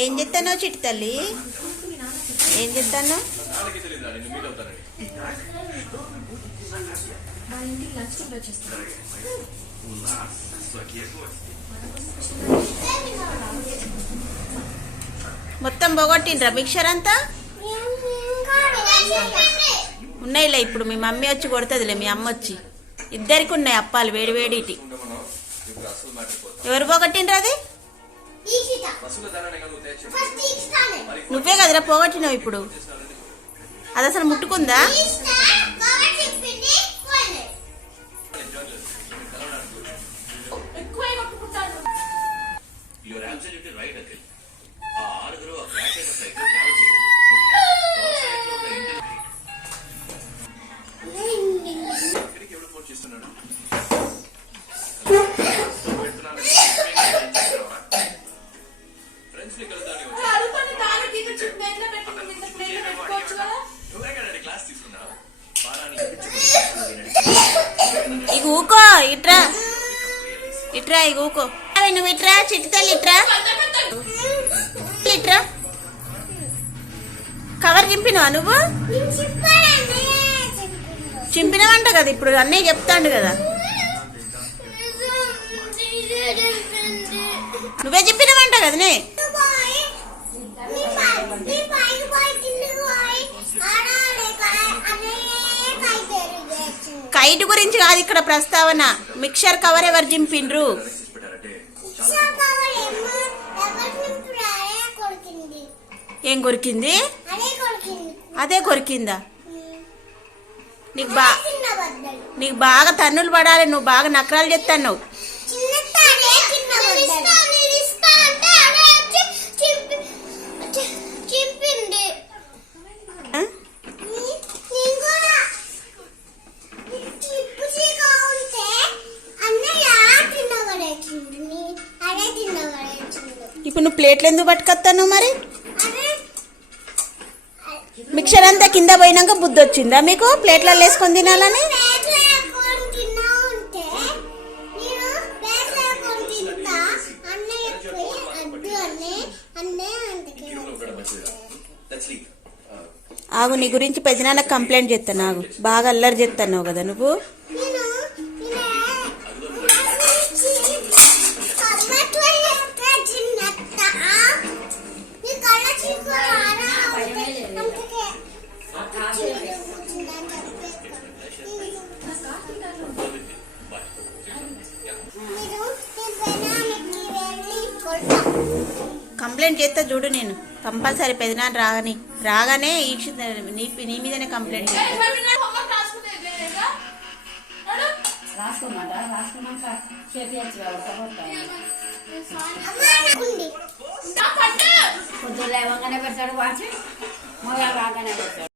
ఏం చెప్తానో చిట్టి తల్లి, ఏం చెప్తాను? మొత్తం పోగొట్టిండ్రా మిక్చర్ అంతా? ఉన్నాయిలే, ఇప్పుడు మీ మమ్మీ వచ్చి కొడుతుందిలే, మీ అమ్మ వచ్చి. ఇద్దరికి ఉన్నాయి అప్పాలు వేడి వేడిటి. ఎవరు పోగొట్టిండ్రు అది? నువ్వే కదరా పోగొట్టినావు. ఇప్పుడు అది అసలు ముట్టుకుందా? ఇక ఊకో, ఇట్రా ఇట్రా, ఇక ఊకో. నువ్వు ఇట్రా చిట్టి తల్లి, ఇట్రా ఇట్రా. కవర్ చింపినవా నువ్వు? చింపినవంట కదా, ఇప్పుడు అన్నయ్య చెప్తాండు కదా. నువ్వే చింపినవంట కదనే. కైట్ గురించి కాదు ఇక్కడ ప్రస్తావన, మిక్చర్ కవర్ ఎవరు చింపిండ్రు? ఏం కొరికింది? అదే కొరికిందా? నీకు బాగా తన్నులు పడాలి, నువ్వు బాగా నకరాలు చెప్తాను. ఇప్పుడు నువ్వు ప్లేట్లు ఎందుకు పట్టుకొస్తాను మరి? మిక్చర్ అంతా కింద పోయినాక బుద్ధి వచ్చిందా మీకు ప్లేట్లలో వేసుకొని తినాలని? ఆగు, నీ గురించి పెద్దనాన్న కంప్లైంట్ చేస్తాను. ఆగు, బాగా అల్లరి చేస్తున్నావు కదా నువ్వు. కంప్లైంట్ చేస్తా చూడు, నేను కంపల్సరీ పెదనాన్న రాగానే నీ మీదనే కంప్లైంట్ చేస్తా. పొద్దున్న లేవగానే పెడతాడు వాచి, మొదలు రాగానే పెడతాడు.